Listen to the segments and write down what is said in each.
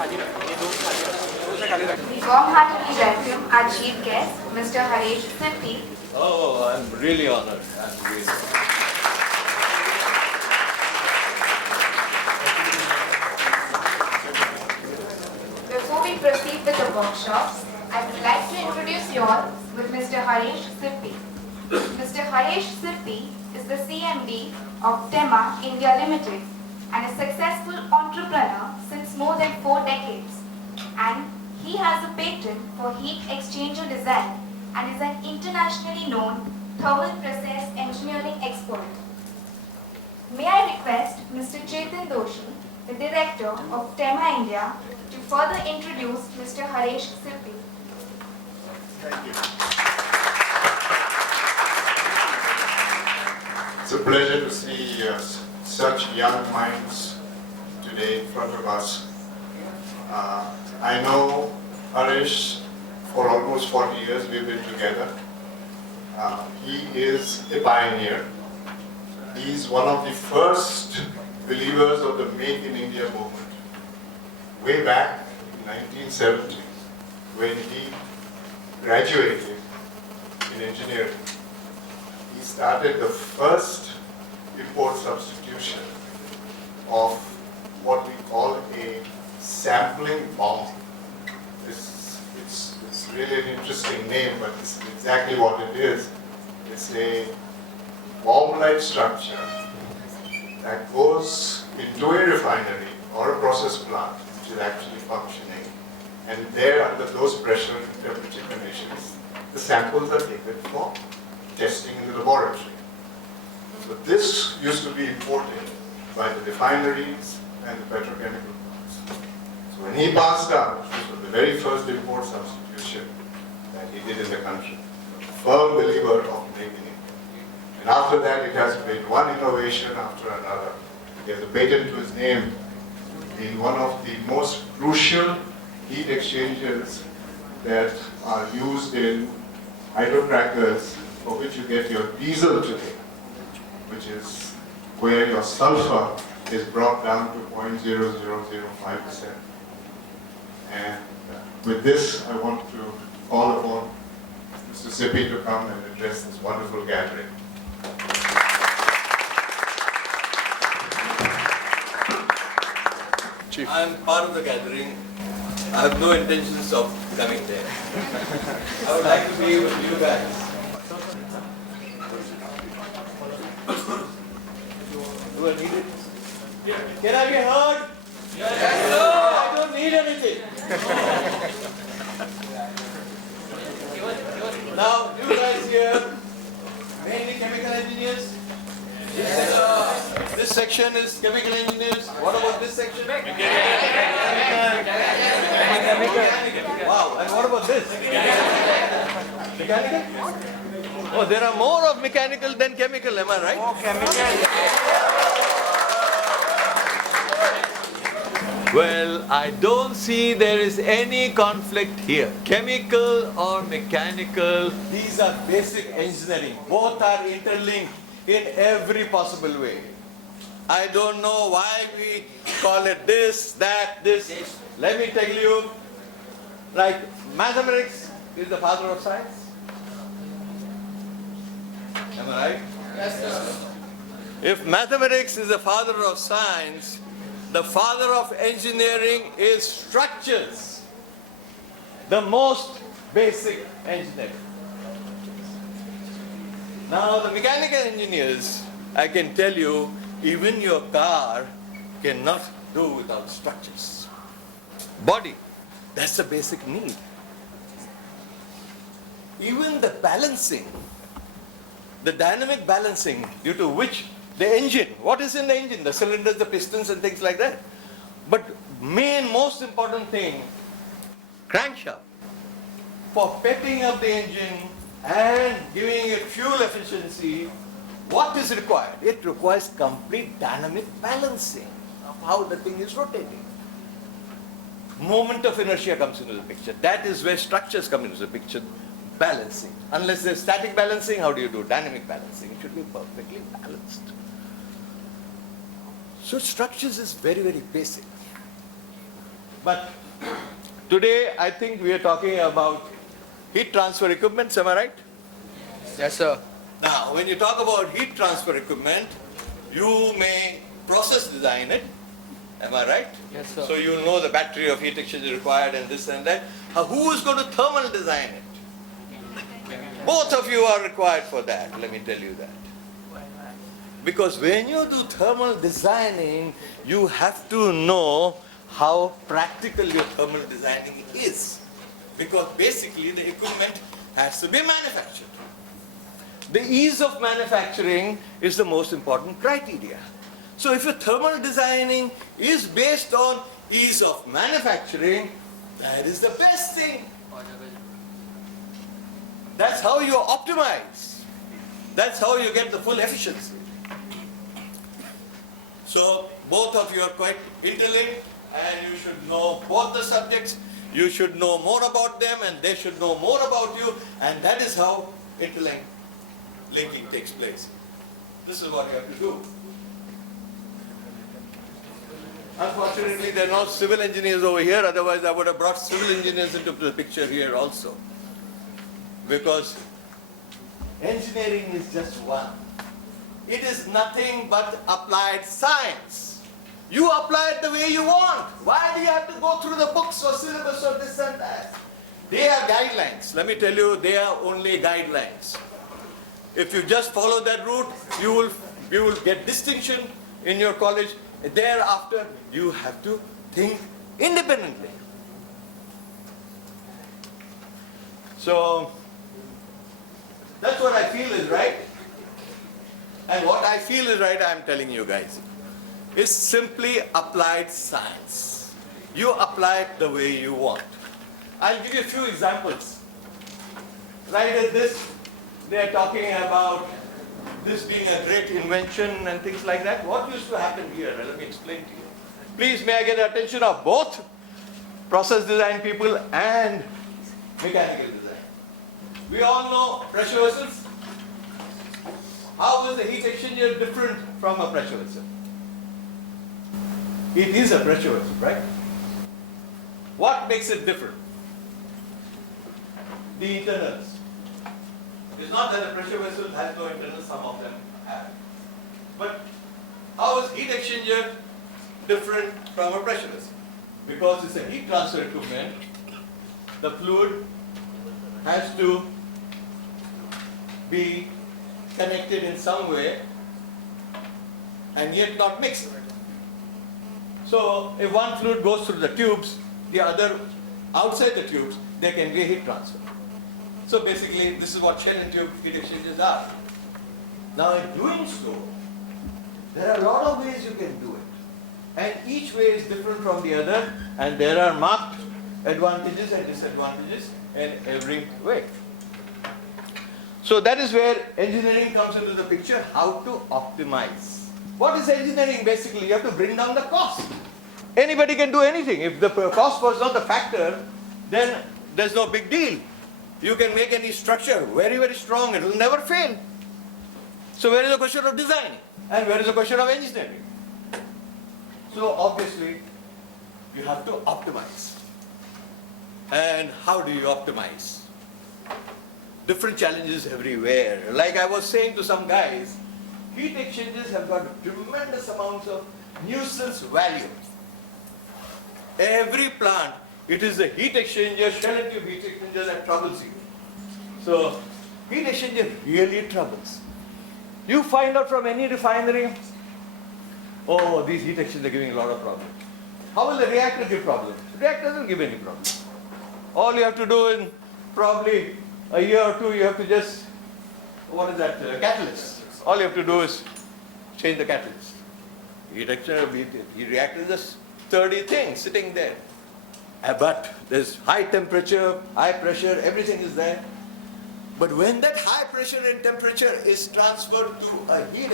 We warm-heartedly welcome our chief guest, Mr. Haresh Sippy. Oh, I'm really honored. Before we proceed with the workshops, I would like to introduce you all with Mr. Haresh Sippy. Mr. Haresh Sippy is the CMD of Tema India Limited and a successful entrepreneur since more than 4 decades. And he has a patent for heat exchanger design and is an internationally known thermal process engineering expert. May I request Mr. Chetan Doshi, the director of Tema India, to further introduce Mr. Haresh Sippy. Thank you. It's a pleasure to see such young minds today in front of us. I know Haresh for almost 40 years. We've been together. He is a pioneer. He's one of the first believers of the Make in India movement. Way back in 1970, when he graduated in engineering, he started the first import substitution of what we call a sampling bomb. It's really an interesting name, but this is exactly what it is. It's a bomb-like structure that goes into a refinery or a process plant, which is actually functioning, and there under those pressure and temperature conditions, the samples are taken for testing in the laboratory. So this used to be imported by the refineries and the petrochemical plants. So when he passed out, this was the very first import substitution that he did in the country. A firm believer of making it. And after that, it has been one innovation after another. He has a patent to his name in one of the most crucial heat exchangers that are used in hydrocrackers, for which you get your diesel today, which is where your sulfur is brought down to 0.0005%. And with this, I want to call upon Mr. Sippy to come and address this wonderful gathering. Chief. I'm part of the gathering. I have no intentions of coming there. I would like to be with you guys. Do I need it? Can I be heard? Yes, sir. I don't need anything. Now, you guys here, mainly chemical engineers? Yes, sir. This section is chemical engineers. What about this section? Mechanical. Wow, and what about this? Mechanical? Oh, there are more of mechanical than chemical, am I right? More chemical. Well, I don't see there is any conflict here. Chemical or mechanical, these are basic engineering. Both are interlinked in every possible way. I don't know why we call it this, that, this. Let me tell you, like mathematics is the father of science. Am I right? Yes, sir. If mathematics is the father of science, the father of engineering is structures. The most basic engineering. Now the mechanical engineers, I can tell you, even your car cannot do without structures. Body, that's a basic need. Even the balancing, the dynamic balancing due to which the engine, what is in the engine? The cylinders, the pistons and things like that. But most important thing, crankshaft. For pepping up the engine and giving it fuel efficiency, what is required? It requires complete dynamic balancing of how the thing is rotating. Moment of inertia comes into the picture. That is where structures come into the picture. Balancing. Unless there's static balancing, how do you do dynamic balancing? It should be perfectly balanced. So structures is very, very basic. But today, I think we are talking about heat transfer equipment, am I right? Yes, sir. Now, when you talk about heat transfer equipment, you may process design it, am I right? Yes, sir. So you know the battery of heat exchanger required and this and that. Who is going to thermal design it? Both of you are required for that, let me tell you that. Because when you do thermal designing, you have to know how practical your thermal designing is. Because basically the equipment has to be manufactured. The ease of manufacturing is the most important criteria. So if your thermal designing is based on ease of manufacturing, that is the best thing. That's how you optimize. That's how you get the full efficiency. So both of you are quite interlinked and you should know both the subjects. You should know more about them and they should know more about you, and that is how linking takes place. This is what you have to do. Unfortunately, there are no civil engineers over here, otherwise I would have brought civil engineers into the picture here also. Because engineering is just one. It is nothing but applied science. You apply it the way you want. Why do you have to go through the books or syllabus or this and that? They are guidelines. Let me tell you, they are only guidelines. If you just follow that route, you will get distinction in your college. Thereafter, you have to think independently. So, that's what I feel is right. And what I feel is right, I am telling you guys. It's simply applied science. You apply it the way you want. I'll give you a few examples. Right at this, they are talking about this being a great invention and things like that. What used to happen here? Let me explain to you. Please, may I get the attention of both process design people and mechanical design. We all know pressure vessels. How is a heat exchanger different from a pressure vessel? It is a pressure vessel, right? What makes it different? The internals. It's not that the pressure vessel has no internals, some of them have. But how is heat exchanger different from a pressure vessel? Because it's a heat transfer equipment, the fluid has to be connected in some way and yet not mixed. So if one fluid goes through the tubes, the other outside the tubes, there can be a heat transfer. So basically, this is what shell and tube heat exchangers are. Now in doing so, there are a lot of ways you can do it. And each way is different from the other, and there are marked advantages and disadvantages in every way. So that is where engineering comes into the picture, how to optimize. What is engineering basically? You have to bring down the cost. Anybody can do anything. If the cost was not the factor, then there's no big deal. You can make any structure very, very strong. It will never fail. So where is the question of designing? And where is the question of engineering? So obviously, you have to optimize. And how do you optimize? Different challenges everywhere. Like I was saying to some guys, heat exchangers have got tremendous amounts of nuisance value. Every plant, it is the heat exchanger, shell and tube heat exchanger that troubles you. So, heat exchanger really troubles. You find out from any refinery, oh, these heat exchangers are giving a lot of problems. How will the reactor give problems? The reactor doesn't give any problems. All you have to do in probably a year or two, you have to just, what is that, catalyst. All you have to do is change the catalyst. Heat exchanger, heat reactor is just sturdy thing sitting there. But there's high temperature, high pressure, everything is there. But when that high pressure and temperature is transferred to a heat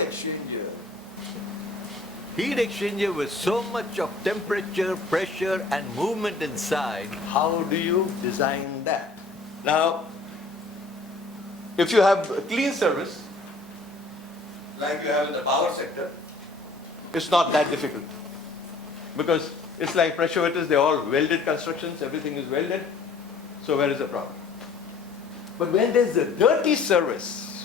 exchanger with so much of temperature, pressure and movement inside, how do you design that? Now, if you have a clean service, like you have in the power sector, it's not that difficult. Because It's like pressure vessels, they're all welded constructions, everything is welded. So where is the problem? But when there's a dirty service,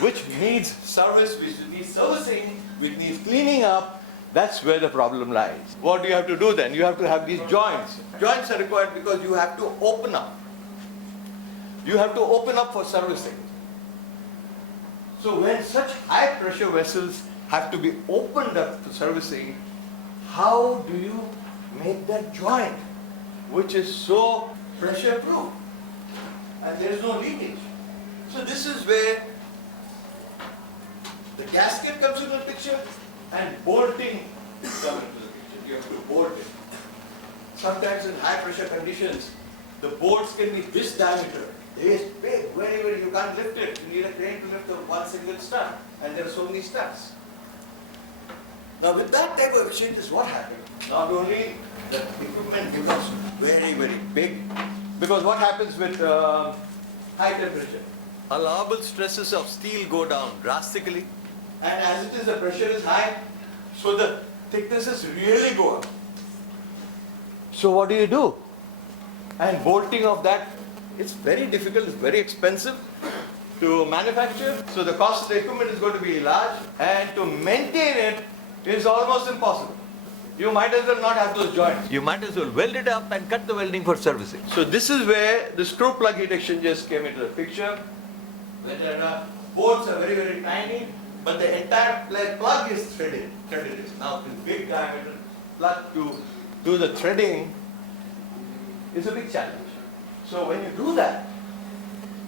which needs service, which needs servicing, which needs cleaning up, that's where the problem lies. What do you have to do then? You have to have these joints. Joints are required because you have to open up. You have to open up for servicing. So when such high pressure vessels have to be opened up for servicing, how do you make that joint which is so pressure proof and there is no leakage? So this is where the gasket comes into the picture and bolting comes into the picture. You have to bolt it. Sometimes in high pressure conditions, the bolts can be this diameter. They are big, very, very, you can't lift it. You need a crane to lift the one single stud, and there are so many studs. Now with that type of exchanges, what happens? Not only the equipment becomes very, very big, because what happens with high temperature? Allowable stresses of steel go down drastically, and as it is, the pressure is high, so the thicknesses really go up. So what do? And bolting of that, it's very difficult, it's very expensive to manufacture, so the cost of the equipment is going to be large, and to maintain it is almost impossible. You might as well not have those joints. You might as well weld it up and cut the welding for servicing. So this is where the screw plug heat exchangers came into the picture. Where the bolts are very, very tiny, but the entire plug is threaded. Now this big diameter plug to do the threading is a big challenge. So when you do that,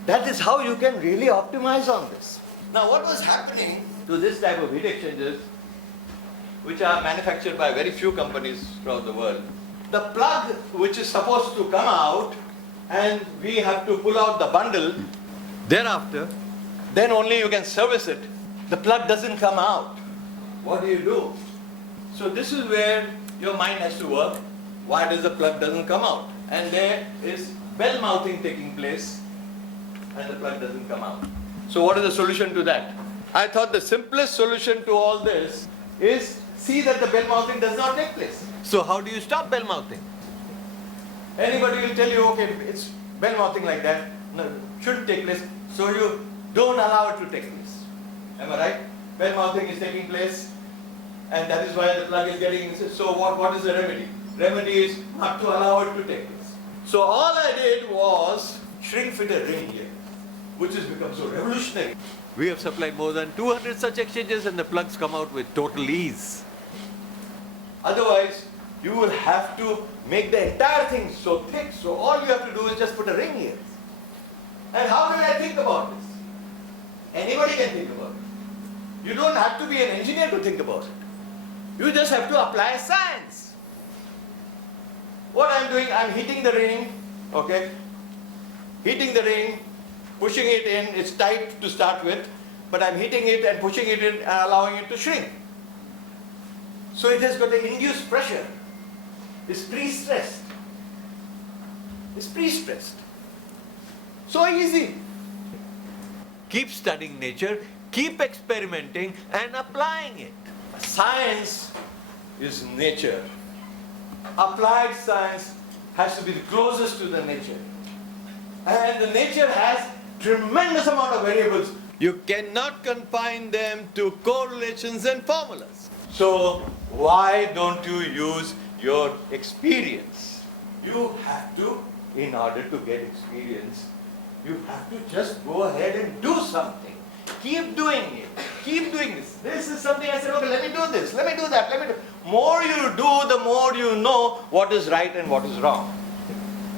that is how you can really optimize on this. Now what was happening to this type of heat exchangers, which are manufactured by very few companies throughout the world, the plug which is supposed to come out and we have to pull out the bundle, thereafter, then only you can service it. The plug doesn't come out. What do? So this is where your mind has to work. Why does the plug doesn't come out? And there is bell mouthing taking place and the plug doesn't come out. So what is the solution to that? I thought the simplest solution to all this is see that the bell mouthing does not take place. So how do you stop bell mouthing? Anybody will tell you, okay, it's bell mouthing like that, no, shouldn't take place, so you don't allow it to take place. Am I right? Bell mouthing is taking place, and that is why the plug is getting, so what is the remedy? Remedy is not to allow it to take place. So all I did was shrink fit a ring here, which has become so revolutionary. We have supplied more than 200 such exchanges and the plugs come out with total ease. Otherwise, you will have to make the entire thing so thick, so all you have to do is just put a ring here. And how did I think about this? Anybody can think about it. You don't have to be an engineer to think about it. You just have to apply science. What I'm doing, I'm heating the ring, okay? Heating the ring, pushing it in, it's tight to start with, but I'm heating it and pushing it in and allowing it to shrink. So it has got an induced pressure. It's pre-stressed. It's pre-stressed. So easy. Keep studying nature, keep experimenting and applying it. Science is nature. Applied science has to be the closest to the nature. And the nature has tremendous amount of variables. You cannot confine them to correlations and formulas. So why don't you use your experience? You have to, in order to get experience, you have to just go ahead and do something. Keep doing it. Keep doing this. This is something I said, okay, let me do this, let me do that, let me do. More you do, the more you know what is right and what is wrong.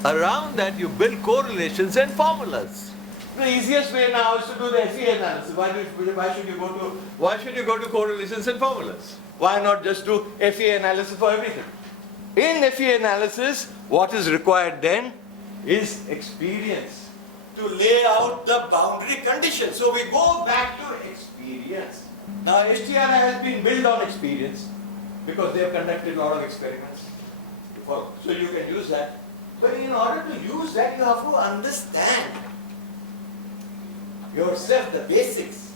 Around that you build correlations and formulas. The easiest way now is to do the FE analysis. Why should you go to correlations and formulas? Why not just do FE analysis for everything? In FE analysis, what is required then is experience to lay out the boundary conditions. So we go back to experience. Now HTRI has been built on experience because they have conducted a lot of experiments. So you can use that. But in order to use that, you have to understand yourself, the basics.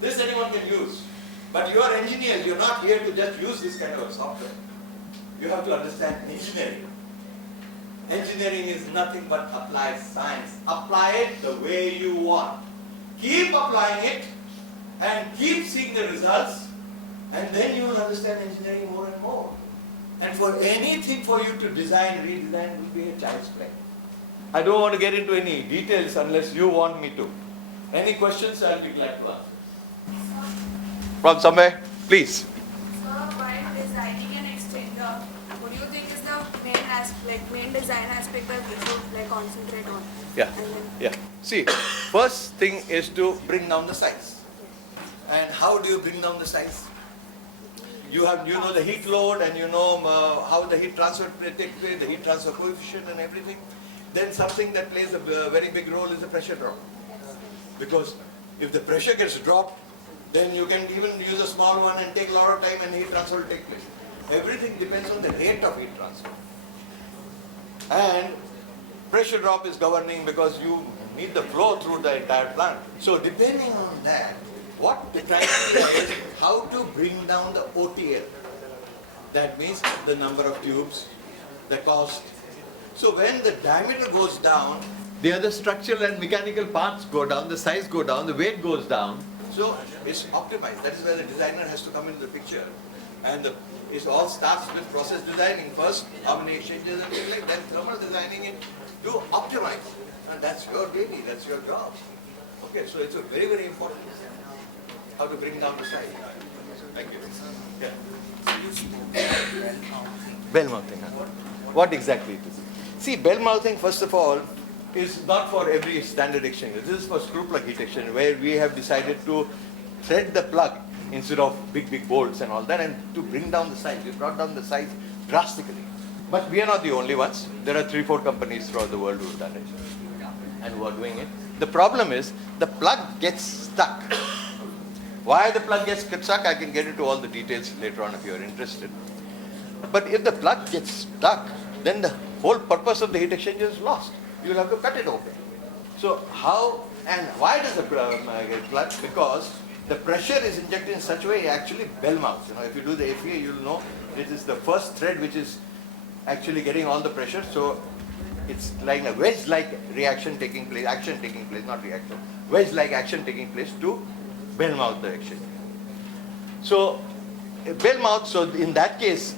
This anyone can use. But you are engineers, you're not here to just use this kind of software. you have to understand engineering. Engineering is nothing but applied science. Apply it the way you want. Keep applying it and keep seeing the results, and then you will understand engineering more and more. And for anything for you to design, redesign will be a child's play. I don't want to get into any details unless you want me to. Any questions, I'll be glad to answer. From somewhere, please. So while designing an extender, what do you think is the main design aspect that we should concentrate on? Yeah, yeah. See, first thing is to bring down the size. And how do you bring down the size? You know the heat load, and you know how the heat transfer takes place, the heat transfer coefficient and everything. Then something that plays a very big role is the pressure drop. Because if the pressure gets dropped, then you can even use a small one and take a lot of time and heat transfer will take place. Everything depends on the rate of heat transfer. And pressure drop is governing because you need the flow through the entire plant. So depending on that, what the criteria is how to bring down the OTL. That means the number of tubes, the cost. So when the diameter goes down, the other structural and mechanical parts go down, the size go down, the weight goes down. So it's optimized. That is where the designer has to come into the picture. And it all starts with process designing first, how many exchanges and things like that, then thermal designing it to optimize. And that's your baby, that's your job. Okay, so it's a very, very important how to bring down the size. Thank you. Yeah. Bell mouthing. What exactly it is? See, bell mouthing, first of all, is not for every standard exchanger. This is for screw plug heat exchanger, where we have decided to thread the plug instead of big bolts and all that, and to bring down the size. We brought down the size drastically. But we are not the only ones. There are 3-4 companies throughout the world who have done it and who are doing it. The problem is the plug gets stuck. Why the plug gets stuck, I can get into all the details later on if you are interested. But if the plug gets stuck, then the whole purpose of the heat exchanger is lost. You will have to cut it open. So how and why does the get plugged? Because the pressure is injected in such a way it actually bell mounts. If you do the FEA, you'll know it is the first thread which is actually getting all the pressure. So it's like a wedge-like reaction taking place, not reaction, wedge-like action taking place to bell mouth the exchange. So bell mouth, so in that case,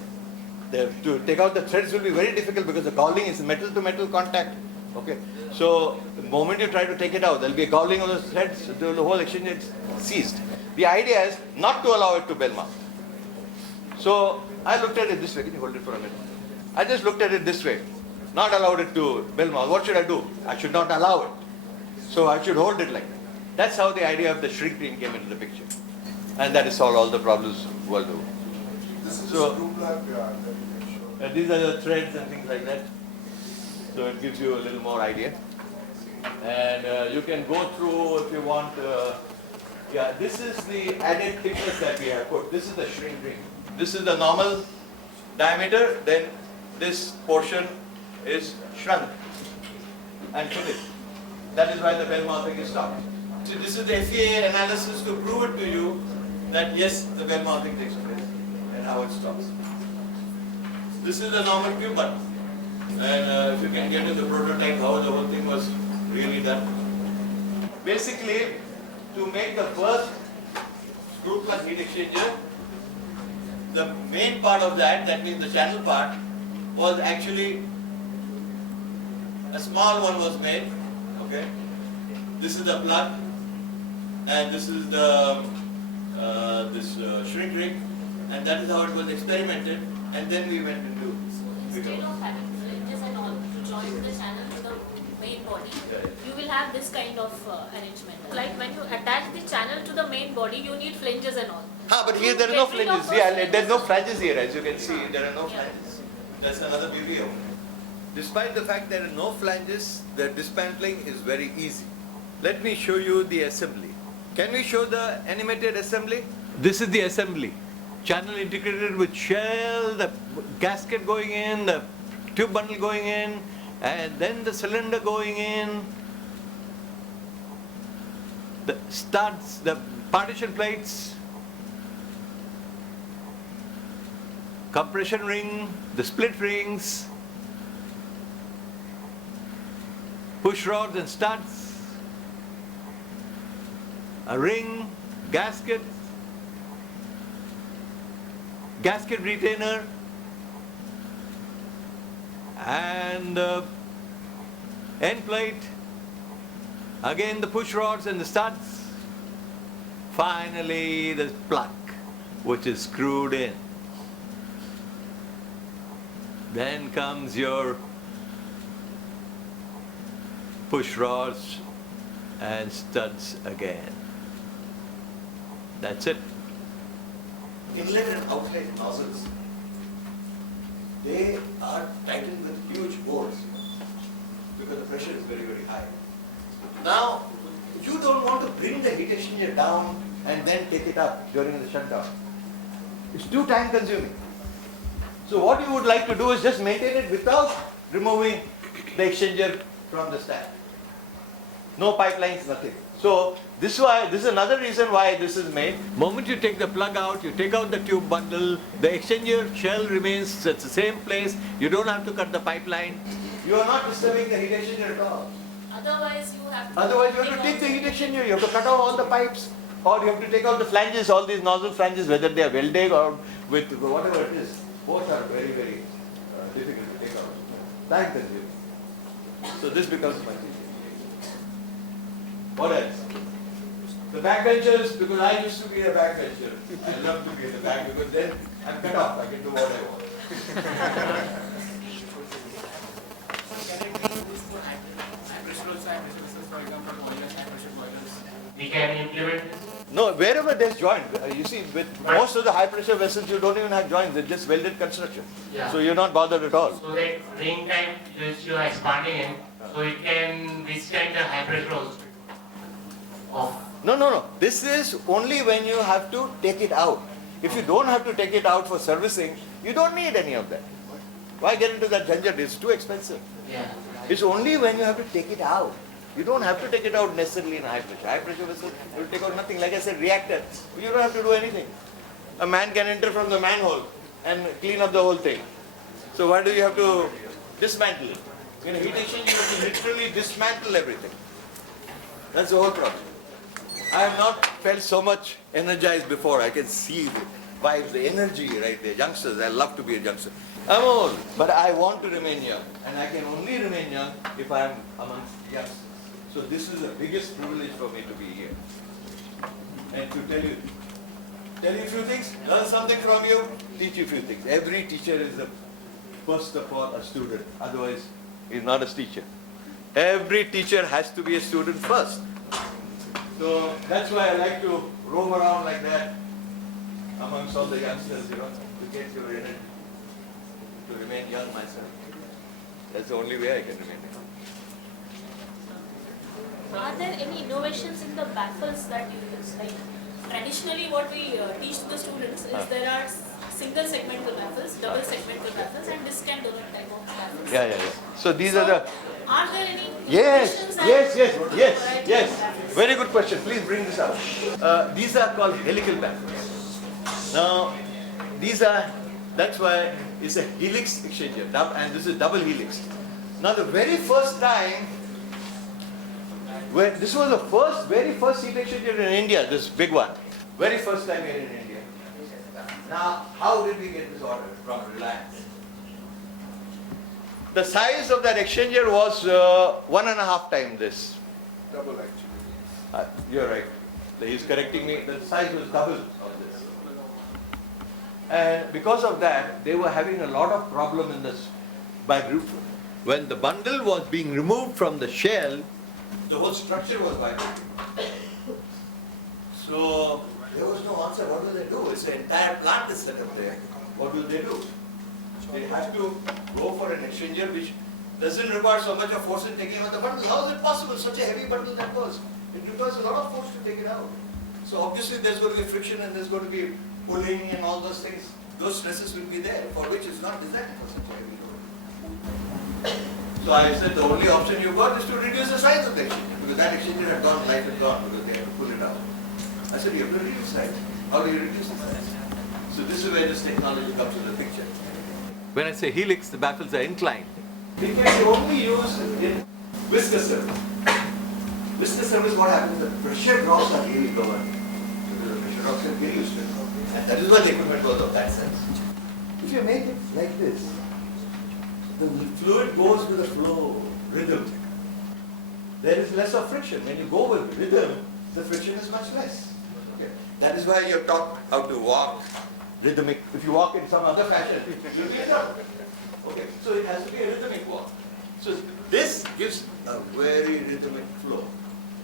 to take out the threads will be very difficult because the gouling is metal to metal contact. Okay, so the moment you try to take it out, there will be a gouling of the threads, the whole exchange is seized. The idea is not to allow it to bell mouth. So I looked at it this way. Can you hold it for a minute? I just looked at it this way. Not allowed it to bell mouth. What should I do? I should not allow it. So I should hold it like that. That's how the idea of the shrink ring came into the picture. And that is solve all the problems world over. This is So, the screw plug that you can show. these are the threads and things like that. So it gives you a little more idea. And you can go through if you want. This is the added thickness that we have put. This is the shrink ring. This is the normal diameter. Then this portion is shrunk and finished. That is why the bell mouthing is stopped. So this is the FEA analysis to prove it to you that yes, the bell mouthing takes place and how it stops. This is the normal tube button. And if you can get in the prototype how the whole thing was really done. Basically, to make the first screw plug heat exchanger, the main part of that means the channel part, was actually a small one was made. Okay, this is the plug, and this is the shrink ring, and that is how it was experimented, and then we went into Instead of having flanges and all to join the channel to the main body, you will have this kind of arrangement. Like when you attach the channel to the main body, you need flanges and all. But here there are no flanges. There are no flanges here, as you can see. There are no flanges. That's another beauty of it. Despite the fact there are no flanges, the dismantling is very easy. Let me show you the assembly. Can we show the animated assembly? This is the assembly. Channel integrated with shell, the gasket going in, the tube bundle going in, and then the cylinder going in, the studs, the partition plates. compression ring, the split rings, push rods and studs, a ring, gasket, gasket retainer, and end plate, again the push rods and the studs, finally the plug which is screwed in. Then comes your push rods and studs again. That's it. Inlet and outlet nozzles, they are tightened with huge bolts because the pressure is very, very high. Now, you don't want to bring the heat exchanger down and then take it up during the shutdown. It's too time consuming. So what you would like to do is just maintain it without removing the exchanger from the stack. No pipelines, nothing. So this is another reason why this is made. Moment you take the plug out, you take out the tube bundle, the exchanger shell remains at the same place. You don't have to cut the pipeline. You are not disturbing the heat exchanger at all. Otherwise, you have to. Otherwise, you have to take the heat exchanger. You have to cut out all the pipes, or you have to take out the flanges, all these nozzle flanges, whether they are welded or with whatever it is. Both are very, very difficult to take out. Time consuming. So this becomes my teaching. What else? The backbenchers, because I used to be a backbencher. I love to be in the back because then I'm cut off. I can do what I want. We can implement. No, wherever there's joint. You see, with most of the high pressure vessels, you don't even have joints. They're just welded construction. Yeah. So you're not bothered at all. So that ring type which you are expanding in, so it can withstand the high pressure also. No. This is only when you have to take it out. If you don't have to take it out for servicing, you don't need any of that. Why get into that jhanjat? It's too expensive. Yeah. It's only when you have to take it out. You don't have to take it out necessarily in high pressure. High pressure vessel, you will take out nothing. Like I said, reactor. You don't have to do anything. A man can enter from the manhole and clean up the whole thing. So why do you have to dismantle it? In a heat exchanger, you have to literally dismantle everything. That's the whole problem. I have not felt so much energized before. I can see the vibes, the energy right there. Youngsters, I love to be a youngster. I'm old, but I want to remain young. And I can only remain young if I am amongst youngsters. So this is the biggest privilege for me to be here. And to tell you a few things, learn something from you, teach you a few things. Every teacher is first of all a student. Otherwise, he's not a teacher. Every teacher has to be a student first. So that's why I like to roam around like that amongst all the youngsters, to get your energy, to remain young myself. That's the only way I can remain young. Are there any innovations in the baffles that you use? Like traditionally, what we teach to the students is there are single segmental baffles, double segmental baffles, and disc and donut type of baffles. Yeah. So these are the. Are there any Yes. innovations that- Yes. Very good question. Please bring this up. These are called helical baffles. Now, that's why it's a helix exchanger, and this is double helix. Now, the very first time, this was the very first heat exchanger in India, this big one. Very first time here in India. Now, how did we get this order from Reliance? The size of that exchanger was 1.5 times this. Double actually. You're right. He's correcting me. The size was double of this. And because of that, they were having a lot of problem in this. When the bundle was being removed from the shell, the whole structure was vibrating. So there was no answer. What do they do? It's an entire plant is set up there. What do? They have to go for an exchanger which doesn't require so much of force in taking out the bundle. How is it possible? Such a heavy bundle that was. It requires a lot of force to take it out. So obviously there's going to be friction and there's going to be pulling and all those things. Those stresses will be there, for which it's not designed for such a heavy load. So I said the only option you've got is to reduce the size of the exchanger, because that exchanger had gone, life had gone, because they had to pull it out. I said, you have to reduce size. How do you reduce the size? So this this is where this technology comes into the picture. When I say helix, the baffles are inclined. It can be only used in viscous surface. Viscous surface, what happens? The pressure drops are really lower. The pressure drops are very useful. And that is why the equipment was of that size. If you make it like this, the fluid goes with the flow rhythm. There is less of friction. When you go with rhythm, the friction is much less. Okay. That is why you're taught how to walk rhythmic. If you walk in some other fashion, you'll be in trouble. Okay. So it has to be a rhythmic walk. So this gives a very rhythmic flow.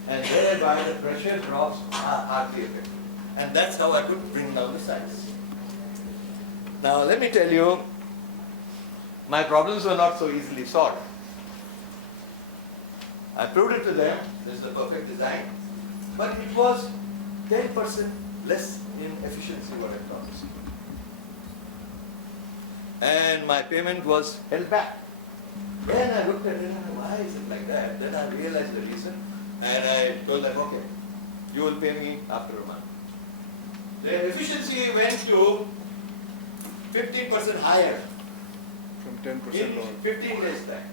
And thereby the pressure drops are hardly effective. And that's how I could bring down the size. Now let me tell you, my problems were not so easily solved. I proved it to them, this is the perfect design, but it was 10% less in efficiency what I thought. And my payment was held back. Then I looked at it and why is it like that? Then I realized the reason and I told them, okay, you will pay me after a month. The efficiency went to 15% higher From 10% in lower. 15 days time.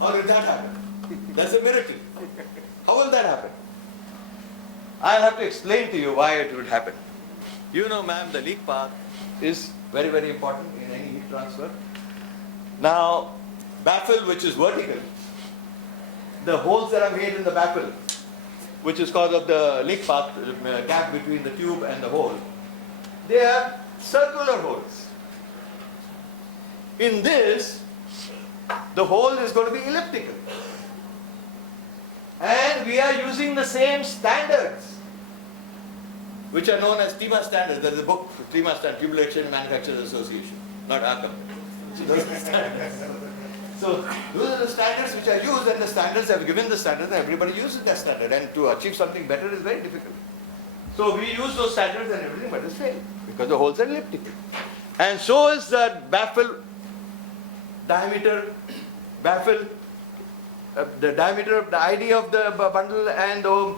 How did that happen? That's a miracle. How will that happen? I'll have to explain to you why it would happen. You know, ma'am, the leak path is very, very important in any heat transfer. Now, baffle which is vertical, the holes that are made in the baffle, which is cause of the leak path, gap between the tube and the hole, they are circular holes. In this, the hole is going to be elliptical. And we are using the same standards, which are known as Tema standards. There is a book, Tema Standards, Tubulation Manufacturers Association, not our company. So those are the standards. So those are the standards which are used, and the standards have given the standard, and everybody uses that standard. And to achieve something better is very difficult. So we use those standards and everything, but it's failed because the holes are elliptical. And so is the baffle diameter, the diameter of the ID of the bundle and the,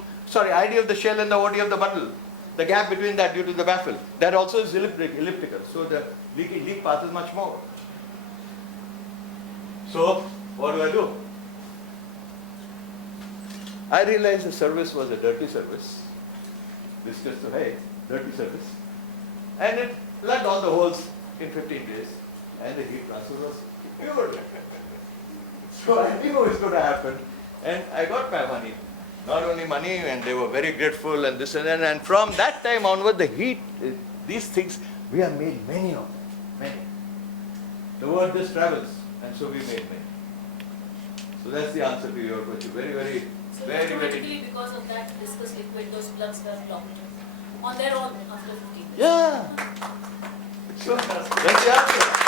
ID of the shell and the OD of the bundle. The gap between that due to the baffle. That also is elliptical. So the leak path is much more. So what do? I realized the service was a dirty service. Discussed to hey, dirty service. And it plugged all the holes in 15 days. And the heat transfer was pure. So I knew it was going to happen, and I got my money. Not only money, and they were very grateful, and this and that. And from that time onward, the heat, these things, we have made many of them, many. The word just travels, and so we made many. So that's the answer to your question. Very, very, So very, very. automatically because of that viscous liquid, those plugs were blocked on their own after 15 days. Yeah. So that's the answer.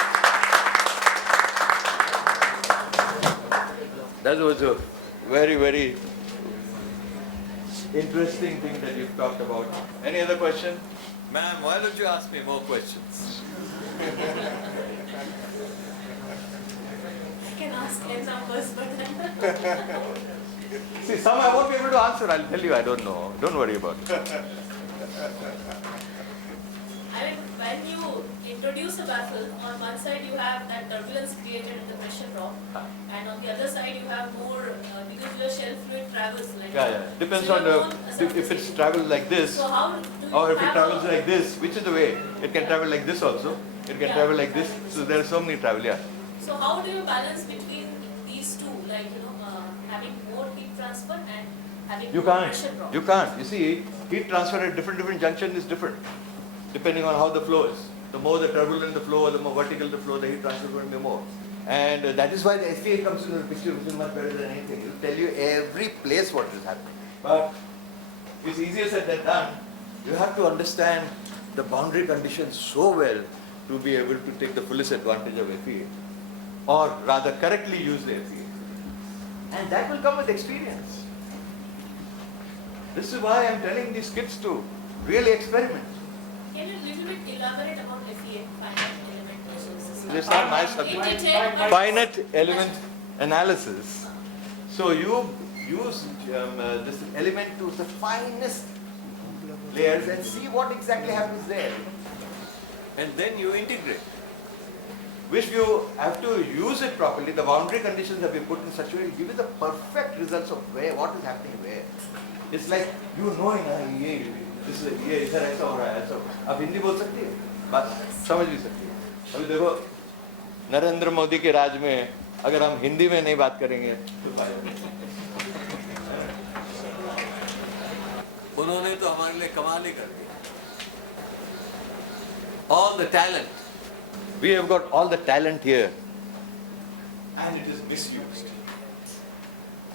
That was a very, very interesting thing that you've talked about. Any other question? Ma'am, why don't you ask me more questions? I can ask n numbers, but then See, some I won't be able to answer. I'll tell you, I don't know. Don't worry about it. I mean, when you introduce a baffle, on one side you have that turbulence created in the pressure drop, and on the other side you have more, because your shell fluid travels like Yeah. Depends on if it's traveled like this, So how do you or if it have travels a- like this, which is the way. It can travel like this also. It can travel like this. So there are so many travel, yeah. So how do you balance between these two, like, having more heat transfer and having You more can't. pressure drop? You can't. You see, heat transfer at different junction is different, depending on how the flow is. The more the turbulent the flow, the more vertical the flow, the heat transfer is going to be more. And that is why the SPA comes into the picture, which is much better than anything. It will tell you every place what is happening. But it's easier said than done. You have to understand the boundary conditions so well to be able to take the fullest advantage of FEA, or rather correctly use the FEA. And that will come with experience. This is why I am telling these kids to really experiment. Can you little bit elaborate about FEA, finite element versus? This is not my In subject. detail, but- Finite element analysis. So you use this element to the finest layers and see what exactly happens there. and then you integrate. Which you have to use it properly. The boundary conditions have been put in such a way to give you the perfect results of what is happening where. It's like you knowing ये इधर ऐसा हो रहा है ऐसा. आप हिंदी बोल सकती है, बात समझ भी सकती है. अभी देखो नरेंद्र मोदी के राज में अगर हम हिंदी में नहीं बात करेंगे तो उन्होंने तो हमारे लिए कमाल ही कर दिया. All the talent. We have got all the talent here. And it is misused.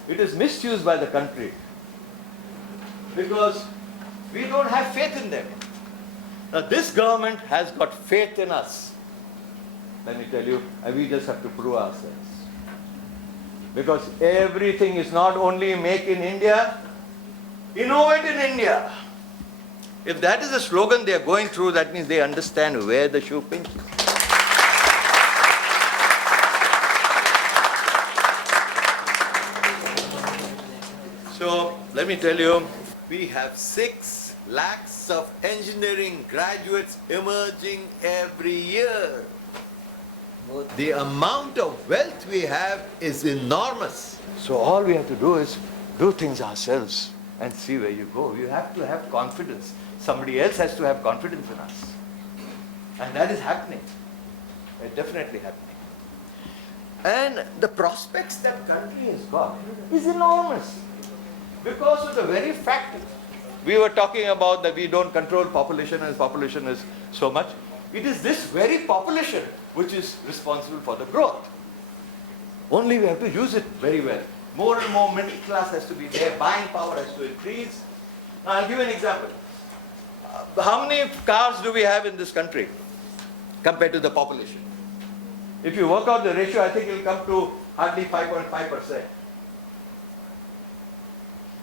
It is misused by the country. Because we don't have faith in them. Now this government has got faith in us. Let me tell you, and we just have to prove ourselves. Because everything is not only make in India, innovate in India. If that is the slogan they are going through, that means they understand where the shoe pinches. So, let me tell you, we have 6 lakhs of engineering graduates emerging every year. The amount of wealth we have is enormous. So all we have to do is do things ourselves and see where you go. You have to have confidence. Somebody else has to have confidence in us. And that is happening. It's definitely happening. And the prospects that country has got is enormous. Because of the very fact we were talking about that we don't control population and population is so much. It is this very population which is responsible for the growth. Only we have to use it very well. More and more middle class has to be there, buying power has to increase. Now I'll give you an example. How many cars do we have in this country compared to the population? If you work out the ratio, I think it will come to hardly 5.5%.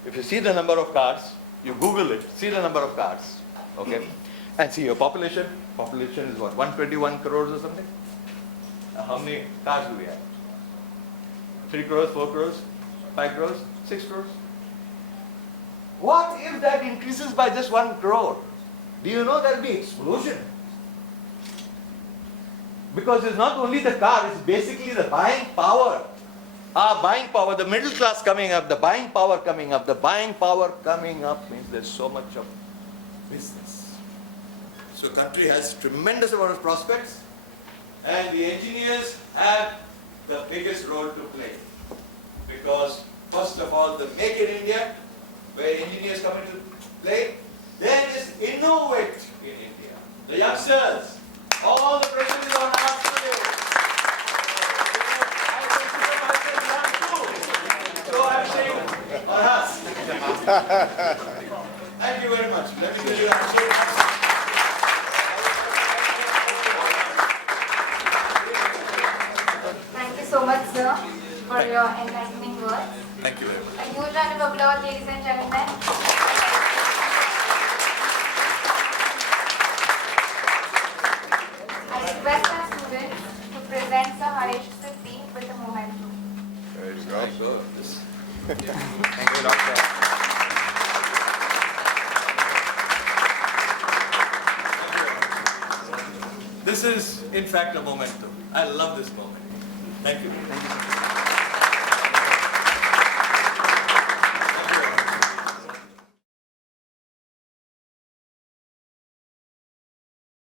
If you see the number of cars, you Google it, see the number of cars, okay? And see your population. Population is what, 121 crores or something? How many cars do we have? 3 crores, 4 crores, 5 crores, 6 crores? What if that increases by just 1 crore? Do you know there will be explosion? Because it's not only the car, it's basically the buying power. Our buying power, the middle class coming up, the buying power coming up. The buying power coming up means there's so much of business. So country has tremendous amount of prospects, and the engineers have the biggest role to play. Because first of all, the Make in India, where engineers come into play, then is Innovate in India. The youngsters, all the pressure is on us today. I consider myself young too. So I'm saying on us. Thank you very much. Let me tell you, I'm saying Thank you so much, sir, for your enlightening words. thank you very much. A huge round of applause, ladies and gentlemen. I request our students to present Sir Haresh Sippy with a memento. There you go. Thank you, Doctor. This is, in fact, a momentum. I love this moment. Thank you.